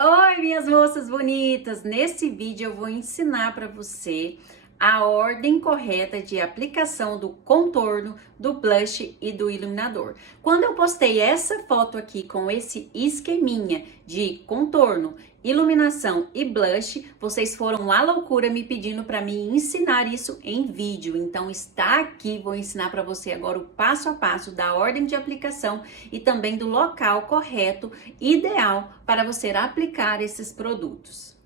Oi, minhas moças bonitas! Nesse vídeo eu vou ensinar para você a ordem correta de aplicação do contorno, do blush e do iluminador. Quando eu postei essa foto aqui com esse esqueminha de contorno, iluminação e blush, vocês foram à loucura me pedindo para me ensinar isso em vídeo. Então está aqui, vou ensinar para você agora o passo a passo da ordem de aplicação e também do local correto, ideal para você aplicar esses produtos.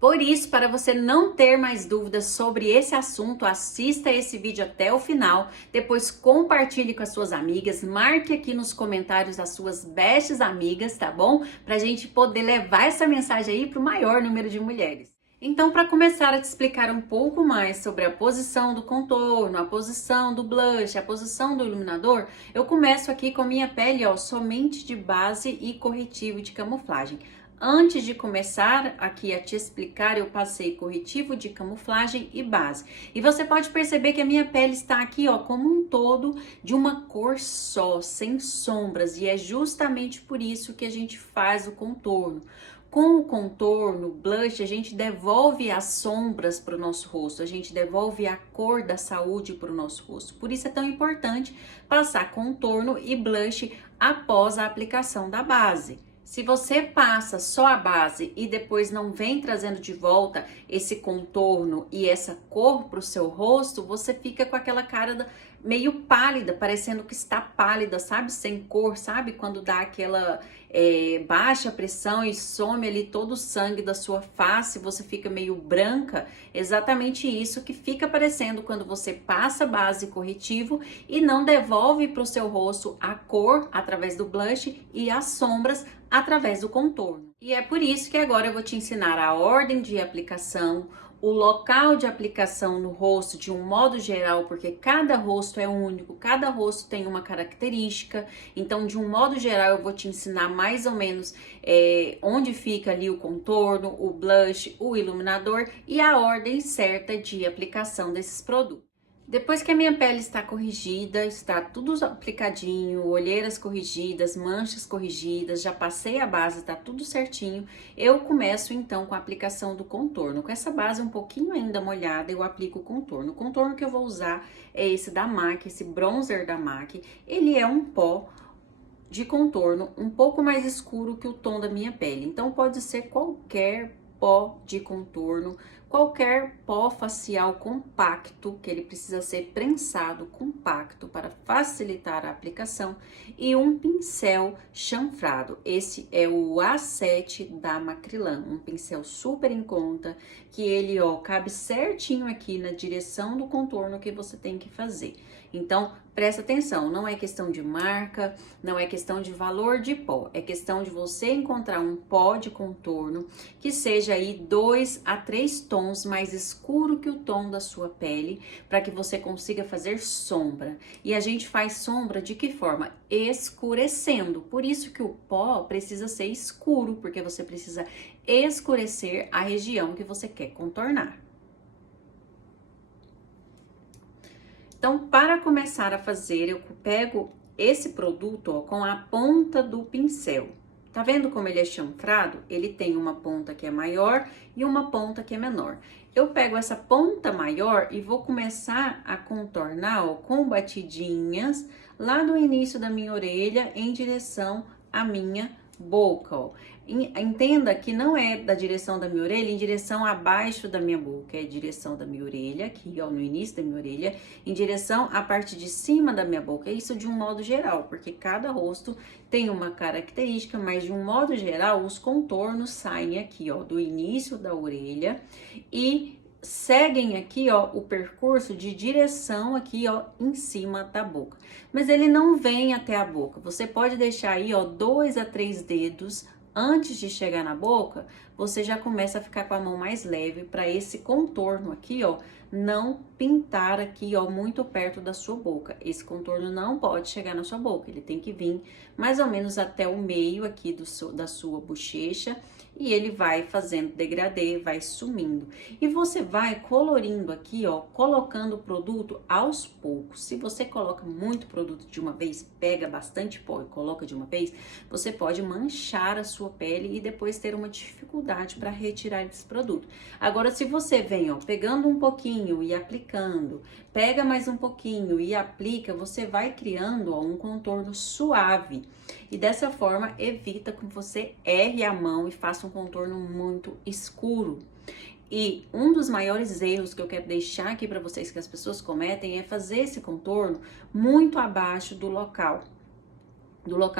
Por isso, para você não ter mais dúvidas sobre esse assunto, assista esse vídeo até o final, depois compartilhe com as suas amigas, marque aqui nos comentários as suas bestes amigas, tá bom? Pra gente poder levar essa mensagem aí para o maior número de mulheres. Então, para começar a te explicar um pouco mais sobre a posição do contorno, a posição do blush, a posição do iluminador, eu começo aqui com a minha pele, ó, somente de base e corretivo de camuflagem. Antes de começar aqui a te explicar, eu passei corretivo de camuflagem e base. E você pode perceber que a minha pele está aqui, ó, como um todo, de uma cor só, sem sombras. E é justamente por isso que a gente faz o contorno. Com o contorno, blush, a gente devolve as sombras para o nosso rosto, a gente devolve a cor da saúde para o nosso rosto. Por isso é tão importante passar contorno e blush após a aplicação da base. Se você passa só a base e depois não vem trazendo de volta esse contorno e essa cor para o seu rosto, você fica com aquela cara meio pálida, parecendo que está pálida, sabe? Sem cor, sabe? Quando dá aquela baixa pressão e some ali todo o sangue da sua face, você fica meio branca. Exatamente isso que fica aparecendo quando você passa base corretivo e não devolve para o seu rosto a cor através do blush e as sombras através do contorno. E é por isso que agora eu vou te ensinar a ordem de aplicação, o local de aplicação no rosto de um modo geral, porque cada rosto é único, cada rosto tem uma característica. Então, de um modo geral, eu vou te ensinar mais ou menos onde fica ali o contorno, o blush, o iluminador e a ordem certa de aplicação desses produtos. Depois que a minha pele está corrigida, está tudo aplicadinho, olheiras corrigidas, manchas corrigidas, já passei a base, tá tudo certinho, eu começo então com a aplicação do contorno. Com essa base um pouquinho ainda molhada, eu aplico o contorno. O contorno que eu vou usar é esse da MAC, esse bronzer da MAC. Ele é um pó de contorno um pouco mais escuro que o tom da minha pele. Então pode ser qualquer pó de contorno, qualquer pó facial compacto, que ele precisa ser prensado compacto para facilitar a aplicação, e um pincel chanfrado. Esse é o A7 da Macrylan, um pincel super em conta, que ele, ó, cabe certinho aqui na direção do contorno que você tem que fazer. Então, presta atenção, não é questão de marca, não é questão de valor de pó, é questão de você encontrar um pó de contorno que seja aí 2 a 3 tons mais escuro que o tom da sua pele, para que você consiga fazer sombra. E a gente faz sombra de que forma? Escurecendo. Por isso que o pó precisa ser escuro, porque você precisa escurecer a região que você quer contornar. Então, para começar a fazer, eu pego esse produto, ó, com a ponta do pincel. Tá vendo como ele é chanfrado? Ele tem uma ponta que é maior e uma ponta que é menor. Eu pego essa ponta maior e vou começar a contornar, ó, com batidinhas lá no início da minha orelha em direção à minha boca, ó. Entenda que não é da direção da minha orelha em direção abaixo da minha boca, é direção da minha orelha, aqui, ó, no início da minha orelha, em direção à parte de cima da minha boca. Isso de um modo geral, porque cada rosto tem uma característica, mas de um modo geral, os contornos saem aqui, ó, do início da orelha e seguem aqui, ó, o percurso de direção aqui, ó, em cima da boca. Mas ele não vem até a boca. Você pode deixar aí, ó, 2 a 3 dedos antes de chegar na boca, você já começa a ficar com a mão mais leve para esse contorno aqui, ó, não pintar aqui, ó, muito perto da sua boca. Esse contorno não pode chegar na sua boca, ele tem que vir mais ou menos até o meio aqui da sua bochecha e ele vai fazendo degradê, vai sumindo. E você vai colorindo aqui, ó, colocando o produto aos poucos. Se você coloca muito produto de uma vez, pega bastante pó e coloca de uma vez, você pode manchar a sua pele e depois ter uma dificuldade para retirar esse produto. Agora, se você vem, ó, pegando um pouquinho e aplicando, pega mais um pouquinho e aplica, você vai criando, ó, um contorno suave. E dessa forma, evita que você erre a mão e faça um contorno muito escuro. E um dos maiores erros que eu quero deixar aqui para vocês que as pessoas cometem é fazer esse contorno muito abaixo do local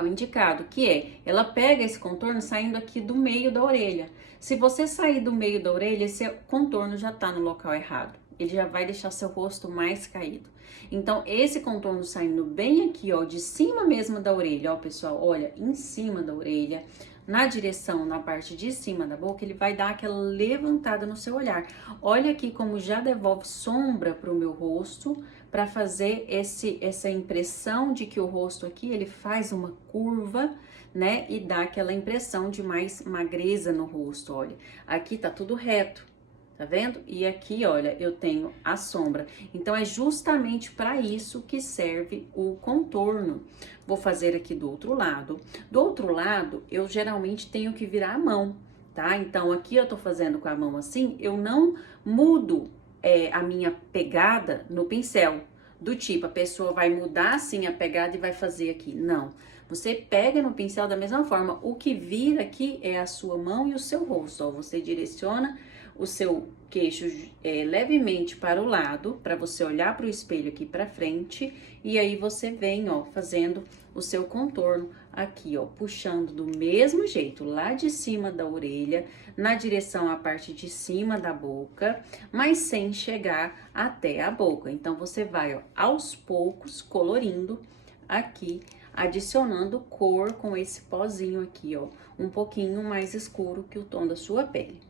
indicado, que é, ela pega esse contorno saindo aqui do meio da orelha. Se você sair do meio da orelha, esse contorno já tá no local errado. Ele já vai deixar seu rosto mais caído. Então, esse contorno saindo bem aqui, ó, de cima mesmo da orelha, ó, pessoal, olha, em cima da orelha, na direção, na parte de cima da boca, ele vai dar aquela levantada no seu olhar. Olha aqui como já devolve sombra pro meu rosto, para fazer essa impressão de que o rosto aqui, ele faz uma curva, né? E dá aquela impressão de mais magreza no rosto, olha. Aqui tá tudo reto, tá vendo? E aqui, olha, eu tenho a sombra. Então, é justamente para isso que serve o contorno. Vou fazer aqui do outro lado. Do outro lado, eu geralmente tenho que virar a mão, tá? Então, aqui eu tô fazendo com a mão assim, eu não mudo a minha pegada no pincel, do tipo, a pessoa vai mudar assim a pegada e vai fazer aqui. Não, você pega no pincel da mesma forma, o que vira aqui é a sua mão e o seu rosto, ó, você direciona o seu queixo levemente para o lado, para você olhar para o espelho aqui para frente, e aí você vem, ó, fazendo o seu contorno aqui, ó, puxando do mesmo jeito, lá de cima da orelha, na direção à parte de cima da boca, mas sem chegar até a boca. Então, você vai, ó, aos poucos, colorindo aqui, adicionando cor com esse pozinho aqui, ó, um pouquinho mais escuro que o tom da sua pele.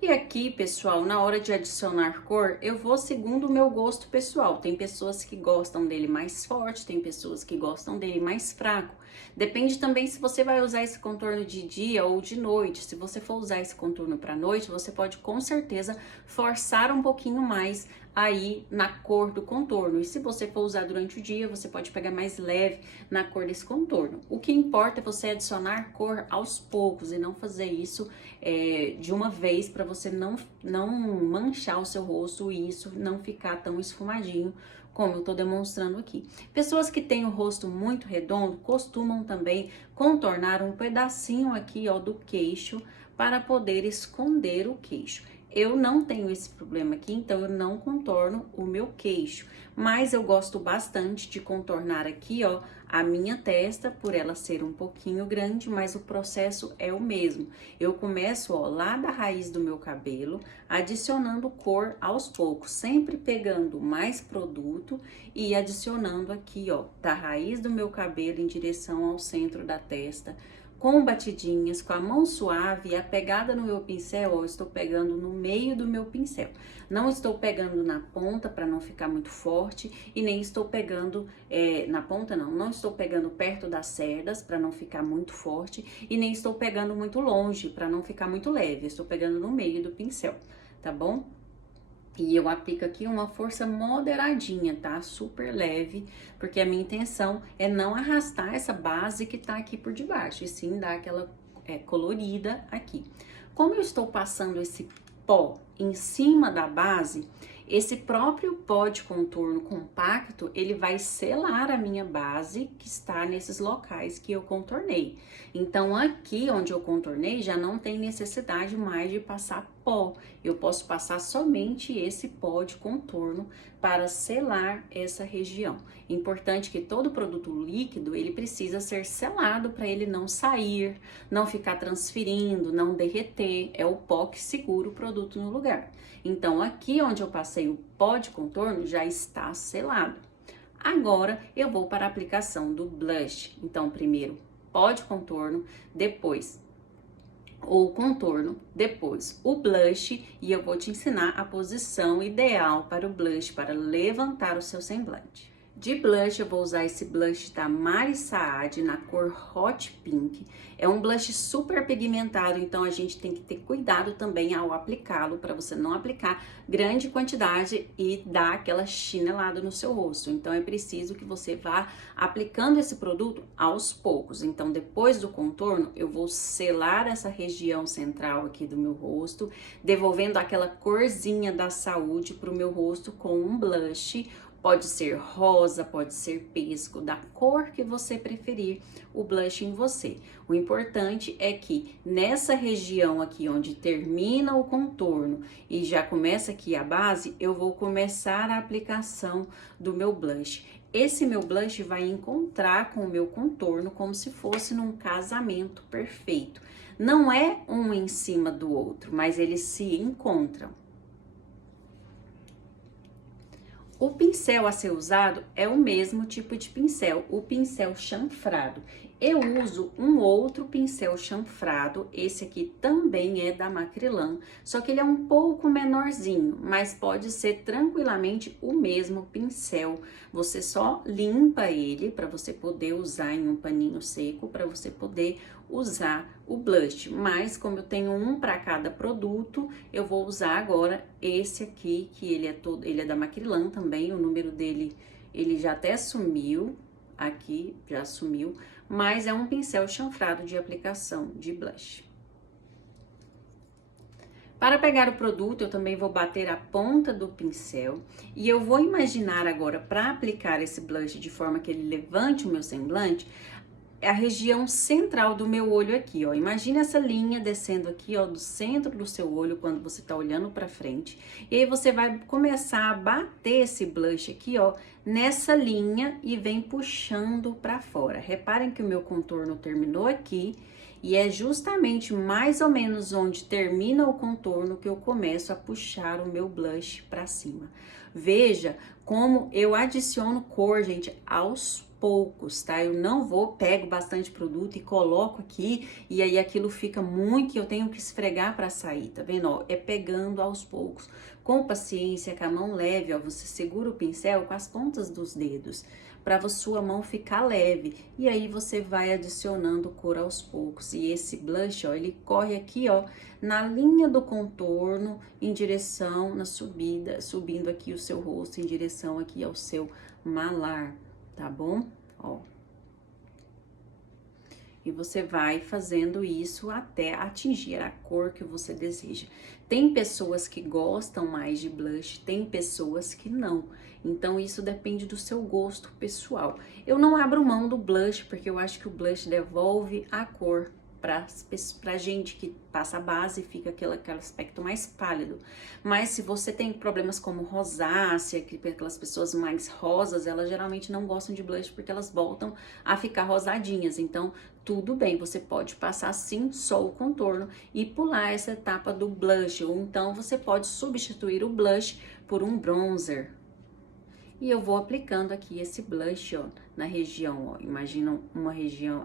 E aqui, pessoal, na hora de adicionar cor, eu vou segundo o meu gosto pessoal. Tem pessoas que gostam dele mais forte, tem pessoas que gostam dele mais fraco. Depende também se você vai usar esse contorno de dia ou de noite. Se você for usar esse contorno para noite, você pode com certeza forçar um pouquinho mais aí na cor do contorno. E se você for usar durante o dia, você pode pegar mais leve na cor desse contorno. O que importa é você adicionar cor aos poucos e não fazer isso de uma vez, para você não manchar o seu rosto e isso não ficar tão esfumadinho como eu tô demonstrando aqui. Pessoas que têm o rosto muito redondo costumam também contornar um pedacinho aqui, ó, do queixo para poder esconder o queixo. Eu não tenho esse problema aqui, então eu não contorno o meu queixo, mas eu gosto bastante de contornar aqui, ó, a minha testa, por ela ser um pouquinho grande, mas o processo é o mesmo. Eu começo, ó, lá da raiz do meu cabelo, adicionando cor aos poucos, sempre pegando mais produto e adicionando aqui, ó, da raiz do meu cabelo em direção ao centro da testa, com batidinhas, com a mão suave, a pegada no meu pincel, ó, eu estou pegando no meio do meu pincel. Não estou pegando na ponta para não ficar muito forte e nem estou pegando na ponta não estou pegando perto das cerdas para não ficar muito forte e nem estou pegando muito longe para não ficar muito leve. Estou pegando no meio do pincel, tá bom? E eu aplico aqui uma força moderadinha, tá? Super leve, porque a minha intenção é não arrastar essa base que tá aqui por debaixo, e sim dar aquela colorida aqui. Como eu estou passando esse pó em cima da base, esse próprio pó de contorno compacto, ele vai selar a minha base que está nesses locais que eu contornei. Então, aqui onde eu contornei, já não tem necessidade mais de passar pó. Eu posso passar somente esse pó de contorno para selar essa região. Importante que todo produto líquido, ele precisa ser selado para ele não sair, não ficar transferindo, não derreter. É o pó que segura o produto no lugar. Então, aqui onde eu passei o pó de contorno, já está selado. Agora, eu vou para a aplicação do blush. Então, primeiro, pó de contorno, depois o contorno, depois o blush, e eu vou te ensinar a posição ideal para o blush, para levantar o seu semblante. De blush, eu vou usar esse blush da Mari Saad na cor Hot Pink. É um blush super pigmentado, então a gente tem que ter cuidado também ao aplicá-lo, para você não aplicar grande quantidade e dar aquela chinelada no seu rosto. Então é preciso que você vá aplicando esse produto aos poucos. Então depois do contorno, eu vou selar essa região central aqui do meu rosto, devolvendo aquela corzinha da saúde para o meu rosto com um blush. Pode ser rosa, pode ser pesco, da cor que você preferir o blush em você. O importante é que nessa região aqui onde termina o contorno e já começa aqui a base, eu vou começar a aplicação do meu blush. Esse meu blush vai encontrar com o meu contorno como se fosse num casamento perfeito. Não é um em cima do outro, mas eles se encontram. O pincel a ser usado é o mesmo tipo de pincel, o pincel chanfrado. Eu uso um outro pincel chanfrado, esse aqui também é da Macrylan, só que ele é um pouco menorzinho, mas pode ser tranquilamente o mesmo pincel. Você só limpa ele para você poder usar em um paninho seco, para você poder usar o blush, mas como eu tenho um para cada produto, eu vou usar agora esse aqui, que ele é da Macrylan também, o número dele, ele já até sumiu, aqui já sumiu, mas é um pincel chanfrado de aplicação de blush. Para pegar o produto, eu também vou bater a ponta do pincel e eu vou imaginar agora, para aplicar esse blush de forma que ele levante o meu semblante, a região central do meu olho aqui, ó. Imagina essa linha descendo aqui, ó, do centro do seu olho quando você tá olhando pra frente. E aí você vai começar a bater esse blush aqui, ó, nessa linha e vem puxando pra fora. Reparem que o meu contorno terminou aqui e é justamente mais ou menos onde termina o contorno que eu começo a puxar o meu blush pra cima. Veja como eu adiciono cor, gente, aos poucos, tá? Eu não pego bastante produto e coloco aqui e aí aquilo fica muito e eu tenho que esfregar para sair, tá vendo? Ó, é pegando aos poucos, com paciência, com a mão leve, ó, você segura o pincel com as pontas dos dedos para a sua mão ficar leve e aí você vai adicionando cor aos poucos. E esse blush, ó, ele corre aqui, ó, na linha do contorno em direção na subida, subindo aqui o seu rosto em direção aqui ao seu malar. Tá bom? Ó. E você vai fazendo isso até atingir a cor que você deseja. Tem pessoas que gostam mais de blush, tem pessoas que não. Então, isso depende do seu gosto pessoal. Eu não abro mão do blush, porque eu acho que o blush devolve a cor pra gente que passa a base, fica aquele aspecto mais pálido. Mas se você tem problemas como rosácea, que aquelas pessoas mais rosas, elas geralmente não gostam de blush porque elas voltam a ficar rosadinhas. Então, tudo bem, você pode passar sim só o contorno e pular essa etapa do blush. Ou então, você pode substituir o blush por um bronzer. E eu vou aplicando aqui esse blush, ó, na região, ó. Imagina uma região,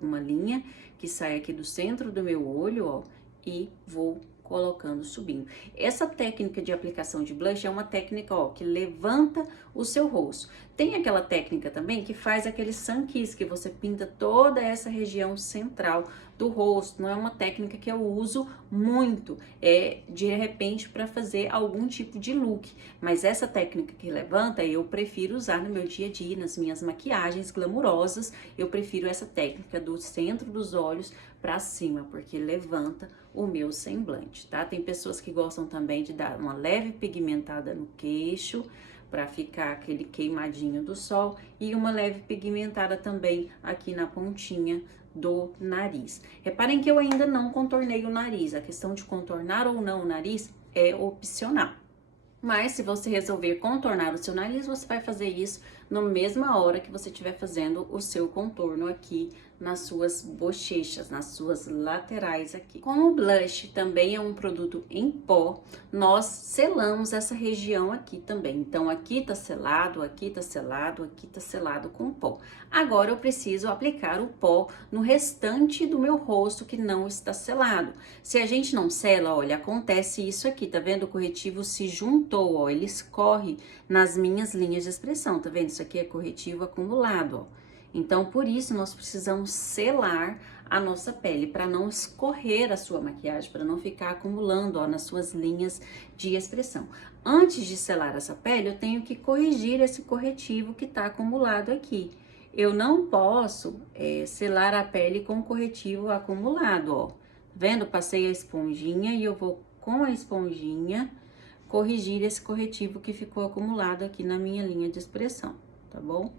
uma linha que sai aqui do centro do meu olho, ó, e vou colocando, subindo. Essa técnica de aplicação de blush é uma técnica, ó, que levanta o seu rosto. Tem aquela técnica também que faz aquele sun kiss, que você pinta toda essa região central do rosto. Não é uma técnica que eu uso muito, de repente para fazer algum tipo de look. Mas essa técnica que levanta, eu prefiro usar no meu dia a dia, nas minhas maquiagens glamourosas. Eu prefiro essa técnica do centro dos olhos para cima, porque levanta o meu semblante, tá? Tem pessoas que gostam também de dar uma leve pigmentada no queixo, para ficar aquele queimadinho do sol, e uma leve pigmentada também aqui na pontinha do nariz. Reparem que eu ainda não contornei o nariz, a questão de contornar ou não o nariz é opcional. Mas se você resolver contornar o seu nariz, você vai fazer isso na mesma hora que você estiver fazendo o seu contorno aqui nas suas bochechas, nas suas laterais aqui. Como o blush também é um produto em pó, nós selamos essa região aqui também. Então, aqui tá selado, aqui tá selado, aqui tá selado com pó. Agora, eu preciso aplicar o pó no restante do meu rosto que não está selado. Se a gente não sela, olha, acontece isso aqui, tá vendo? O corretivo se juntou, ó, ele escorre nas minhas linhas de expressão, tá vendo? Isso aqui é corretivo acumulado, ó. Então, por isso, nós precisamos selar a nossa pele, para não escorrer a sua maquiagem, para não ficar acumulando, ó, nas suas linhas de expressão. Antes de selar essa pele, eu tenho que corrigir esse corretivo que tá acumulado aqui. Eu não posso selar a pele com corretivo acumulado, ó. Tá vendo? Passei a esponjinha e eu vou, com a esponjinha, corrigir esse corretivo que ficou acumulado aqui na minha linha de expressão, tá bom?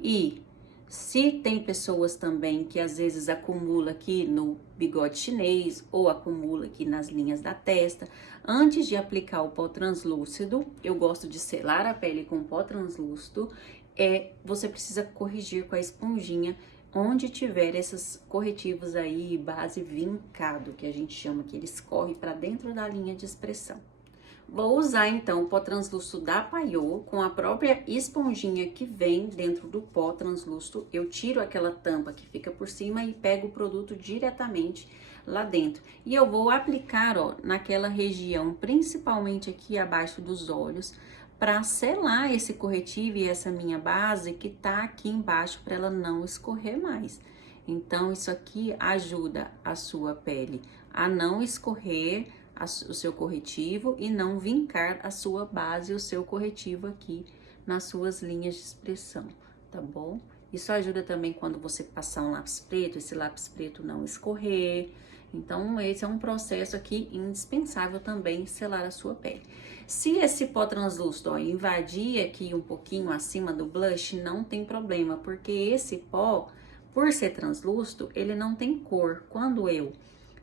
E se tem pessoas também que às vezes acumula aqui no bigode chinês ou acumula aqui nas linhas da testa, antes de aplicar o pó translúcido, eu gosto de selar a pele com pó translúcido, você precisa corrigir com a esponjinha onde tiver esses corretivos aí, base vincado, que a gente chama, que ele escorre para dentro da linha de expressão. Vou usar, então, o pó translúcido da Paiô com a própria esponjinha que vem dentro do pó translúcido. Eu tiro aquela tampa que fica por cima e pego o produto diretamente lá dentro. E eu vou aplicar, ó, naquela região, principalmente aqui abaixo dos olhos, para selar esse corretivo e essa minha base que tá aqui embaixo para ela não escorrer mais. Então, isso aqui ajuda a sua pele a não escorrer o seu corretivo e não vincar a sua base, o seu corretivo aqui nas suas linhas de expressão, tá bom? Isso ajuda também quando você passar um lápis preto, esse lápis preto não escorrer. Então, esse é um processo aqui indispensável também, selar a sua pele. Se esse pó translúcido, ó, invadir aqui um pouquinho acima do blush, não tem problema, porque esse pó, por ser translúcido, ele não tem cor. Quando eu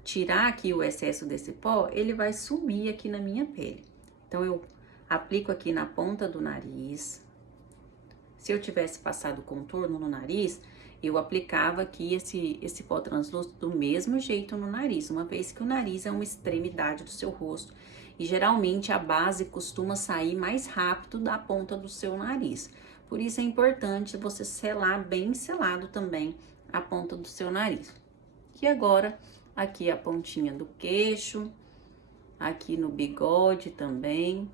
tirar aqui o excesso desse pó, ele vai sumir aqui na minha pele. Então, eu aplico aqui na ponta do nariz. Se eu tivesse passado contorno no nariz, eu aplicava aqui esse pó translúcido do mesmo jeito no nariz, uma vez que o nariz é uma extremidade do seu rosto. E geralmente a base costuma sair mais rápido da ponta do seu nariz. Por isso é importante você selar bem selado também a ponta do seu nariz. E agora, aqui a pontinha do queixo, aqui no bigode também.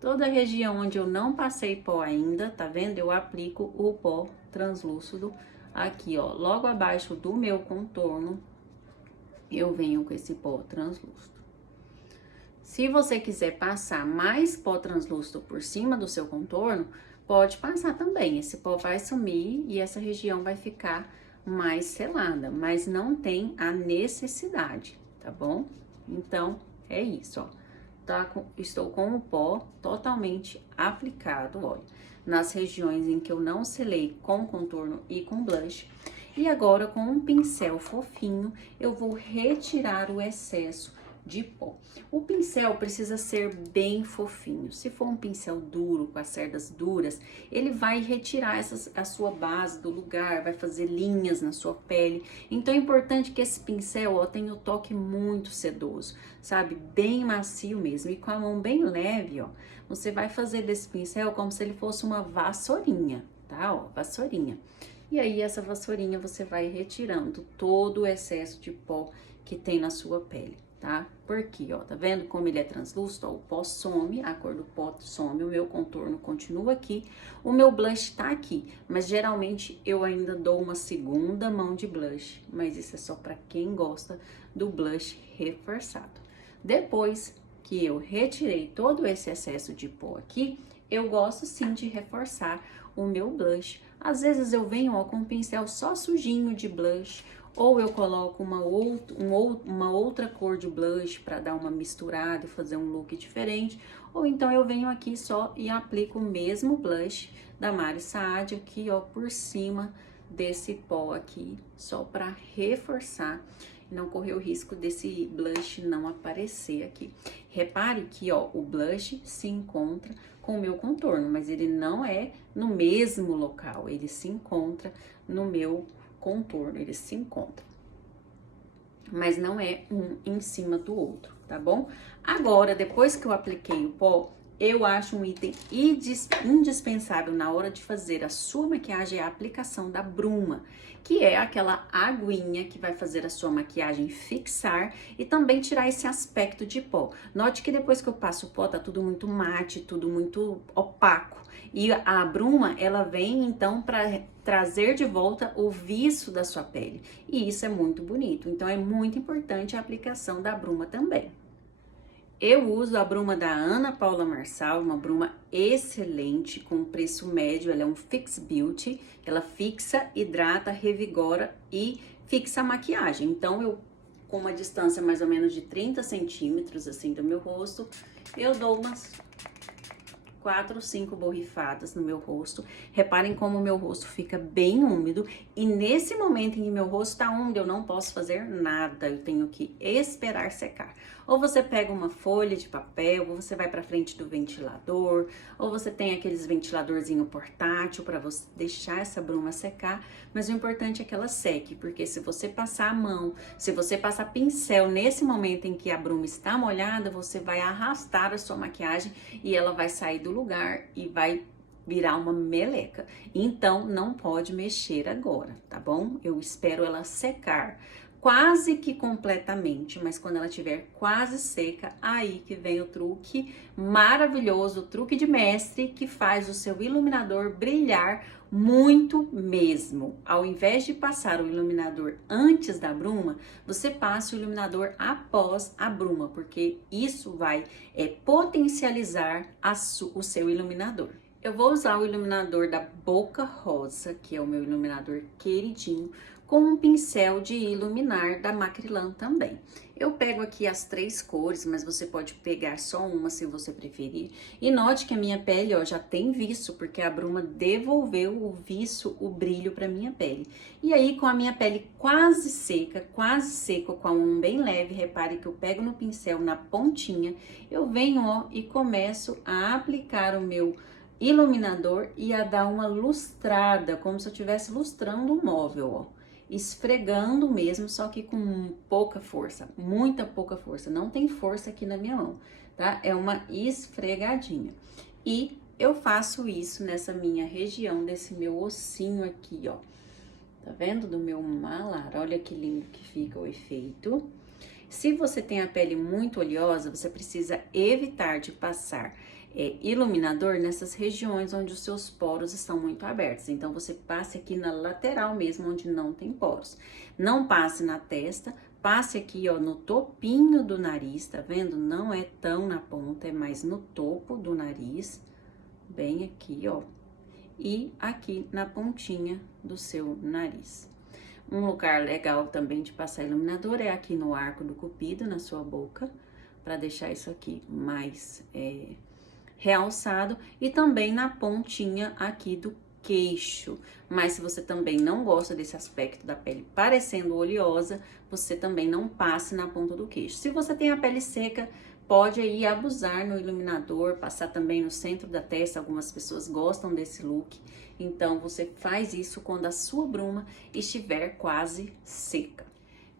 Toda a região onde eu não passei pó ainda, tá vendo? Eu aplico o pó translúcido aqui, ó, logo abaixo do meu contorno, eu venho com esse pó translúcido. Se você quiser passar mais pó translúcido por cima do seu contorno, pode passar também. Esse pó vai sumir e essa região vai ficar mais selada, mas não tem a necessidade, tá bom? Então, é isso, ó. Estou com o pó totalmente aplicado, olha, nas regiões em que eu não selei com contorno e com blush. E agora, com um pincel fofinho, eu vou retirar o excesso de pó. O pincel precisa ser bem fofinho. Se for um pincel duro, com as cerdas duras, ele vai retirar a sua base do lugar, vai fazer linhas na sua pele. Então é importante que esse pincel, ó, tenha o toque muito sedoso, sabe? Bem macio mesmo. E com a mão bem leve, ó, você vai fazer desse pincel como se ele fosse uma vassourinha, tá? Ó, vassourinha. E aí, essa vassourinha você vai retirando todo o excesso de pó que tem na sua pele, tá? Porque, ó, tá vendo como ele é translúcido? Ó, o pó some, a cor do pó some, o meu contorno continua aqui, o meu blush tá aqui, mas geralmente eu ainda dou uma segunda mão de blush, mas isso é só pra quem gosta do blush reforçado. Depois que eu retirei todo esse excesso de pó aqui, eu gosto sim de reforçar o meu blush. Às vezes eu venho, ó, com um pincel só sujinho de blush, ou eu coloco uma outra cor de blush para dar uma misturada e fazer um look diferente, ou então eu venho aqui só e aplico o mesmo blush da Mari Saad aqui, ó, por cima desse pó aqui, só para reforçar e não correr o risco desse blush não aparecer aqui. Repare que, ó, o blush se encontra com o meu contorno, mas ele não é no mesmo local, ele se encontra no meu contorno, ele se encontra. Mas não é um em cima do outro, tá bom? Agora, depois que eu apliquei o pó, eu acho um item indispensável na hora de fazer a sua maquiagem é a aplicação da bruma, que é aquela aguinha que vai fazer a sua maquiagem fixar e também tirar esse aspecto de pó. Note que depois que eu passo o pó, tá tudo muito mate, tudo muito opaco. E a bruma, ela vem então para trazer de volta o viço da sua pele. E isso é muito bonito. Então é muito importante a aplicação da bruma também. Eu uso a bruma da Ana Paula Marçal, uma bruma excelente, com preço médio, ela é um Fix Beauty, ela fixa, hidrata, revigora e fixa a maquiagem. Então, eu, com uma distância mais ou menos de 30 centímetros, assim, do meu rosto, eu dou umas 4 ou 5 borrifadas no meu rosto. Reparem como o meu rosto fica bem úmido. E nesse momento em que meu rosto tá úmido, eu não posso fazer nada. Eu tenho que esperar secar. Ou você pega uma folha de papel, ou você vai pra frente do ventilador, ou você tem aqueles ventiladorzinho portátil para você deixar essa bruma secar. Mas o importante é que ela seque, porque se você passar a mão, se você passar pincel nesse momento em que a bruma está molhada, você vai arrastar a sua maquiagem e ela vai sair do lugar e vai virar uma meleca. Então, não pode mexer agora, tá bom? Eu espero ela secar quase que completamente, mas quando ela estiver quase seca, aí que vem o truque maravilhoso, o truque de mestre que faz o seu iluminador brilhar muito mesmo. Ao invés de passar o iluminador antes da bruma, você passa o iluminador após a bruma, porque isso vai potencializar o seu iluminador. Eu vou usar o iluminador da Boca Rosa, que é o meu iluminador queridinho, com um pincel de iluminar da Macrylan também. Eu pego aqui as 3 cores, mas você pode pegar só uma se você preferir. E note que a minha pele, ó, já tem viço, porque a bruma devolveu o viço, o brilho pra minha pele. E aí, com a minha pele quase seca, com a mão bem leve, repare que eu pego no pincel, na pontinha, eu venho, ó, e começo a aplicar o meu iluminador e a dar uma lustrada, como se eu estivesse lustrando um móvel, ó. Esfregando mesmo, só que com pouca força, muita pouca força, não tem força aqui na minha mão, tá? É uma esfregadinha. E eu faço isso nessa minha região, desse meu ossinho aqui, ó. Tá vendo? Do meu malar, olha que lindo que fica o efeito. Se você tem a pele muito oleosa, você precisa evitar de passar iluminador nessas regiões onde os seus poros estão muito abertos. Então, você passe aqui na lateral mesmo, onde não tem poros. Não passe na testa, passe aqui, ó, no topinho do nariz, tá vendo? Não é tão na ponta, é mais no topo do nariz, bem aqui, ó. E aqui na pontinha do seu nariz. Um lugar legal também de passar iluminador é aqui no arco do cupido, na sua boca, para deixar isso aqui mais realçado, e também na pontinha aqui do queixo. Mas se você também não gosta desse aspecto da pele parecendo oleosa, você também não passe na ponta do queixo. Se você tem a pele seca, pode aí abusar no iluminador, passar também no centro da testa, algumas pessoas gostam desse look. Então, você faz isso quando a sua bruma estiver quase seca.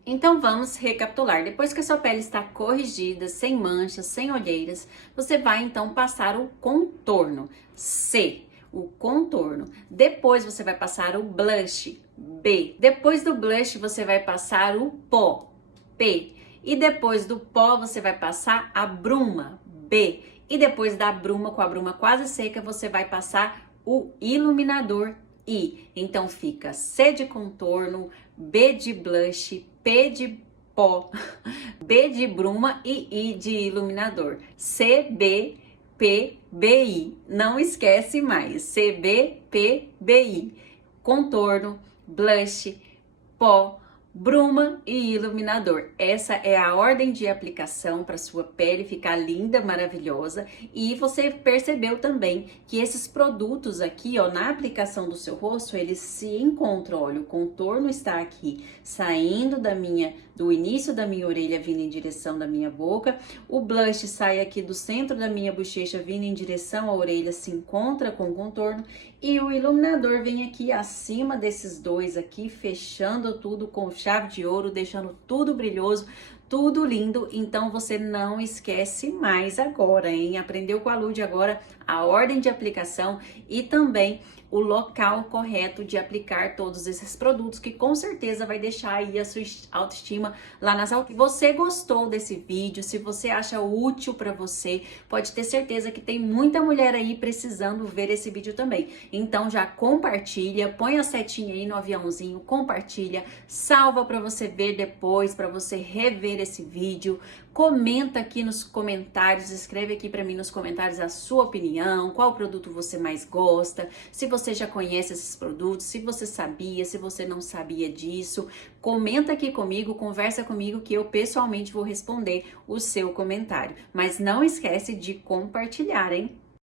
Então, vamos recapitular. Depois que a sua pele está corrigida, sem manchas, sem olheiras, você vai, então, passar o contorno, C, o contorno. Depois, você vai passar o blush, B. Depois do blush, você vai passar o pó, P. E depois do pó, você vai passar a bruma, B. E depois da bruma, com a bruma quase seca, você vai passar o iluminador, I. Então, fica C de contorno, B de blush, P de pó, B de bruma e I de iluminador. C, B, P, B, I. Não esquece mais. C, B, P, B, I. Contorno, blush, pó, bruma e iluminador. Essa é a ordem de aplicação para sua pele ficar linda, maravilhosa. E você percebeu também que esses produtos aqui, ó, na aplicação do seu rosto, eles se encontram. Olha, o contorno está aqui, saindo do início da minha orelha, vindo em direção da minha boca. O blush sai aqui do centro da minha bochecha, vindo em direção à orelha, se encontra com o contorno. E o iluminador vem aqui acima desses dois aqui, fechando tudo com chave de ouro, deixando tudo brilhoso, tudo lindo. Então você não esquece mais agora, hein? Aprendeu com a Lud agora a ordem de aplicação e também o local correto de aplicar todos esses produtos, que com certeza vai deixar aí a sua autoestima lá nas alturas. Se você gostou desse vídeo, se você acha útil para você, pode ter certeza que tem muita mulher aí precisando ver esse vídeo também. Então já compartilha, põe a setinha aí no aviãozinho, compartilha, salva para você ver depois, para você rever esse vídeo. Comenta aqui nos comentários, escreve aqui para mim nos comentários a sua opinião, qual produto você mais gosta, se você já conhece esses produtos, se você sabia, se você não sabia disso. Comenta aqui comigo, conversa comigo que eu pessoalmente vou responder o seu comentário. Mas não esquece de compartilhar, hein?